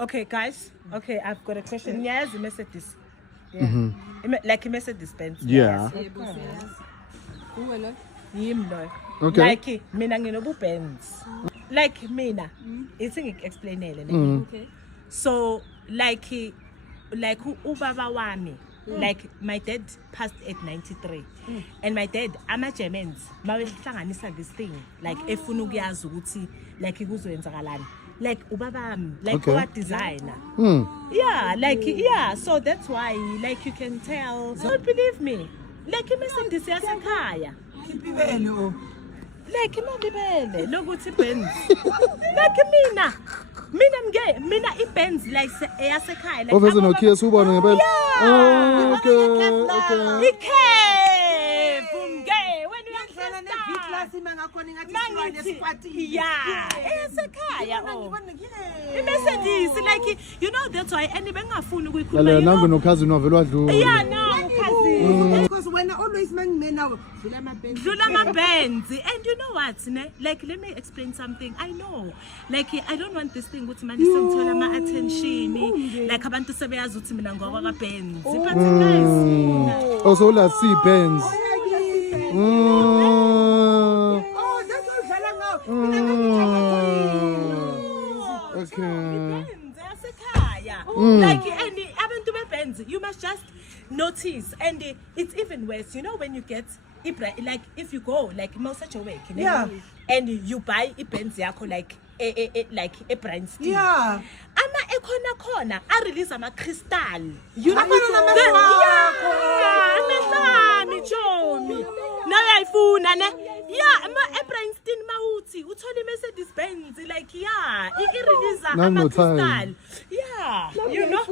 Okay, guys. Okay, I've got a question. Yes, Mercedes. Yeah. Like a Mercedes Benz. Yeah. Okay. Like mina nginobu Benz. Like mina. It's explain it. Okay. So like ubaba wami. Like my dad passed at 93 and my dad ama-Germans mawehlanganisa this thing like efuna ukuyazi ukuthi like kuzoyenzakalani like ubaba like what designer yeah like yeah so that's why like you can tell don't believe me like iMercedes yasekhaya like imabibele lokuthi Benz like mina iBenz like eyasekhaya like Officer no Kia subona ngempela. Yeah. Okay. When you yeah, eyasekhaya iMercedes like you know that's why anibengafuni ukuyikhuluma Nangu no cousin wavela wadlula. yeah no cousin because when always dlula ama-Benz and you know what ne like let me explain something I know like I don't want this thing ukuthi manje sengithola ama-attention like abantu sebeyazi ukuthi mina ngokwa-Benz but guys Oh so la see Benz. Okay. Like any abantu be-Benz you must just notice and it's even worse you know when you get like if you go like such a way and you buy iBenz yakho like like a brand steel yeah khona I release ama-crystal you know chomi nawuyayifuna ne yeah e-Bryanston mawuthi uthola iMercedes Benz like yeah i-release ama-crystal yeah you know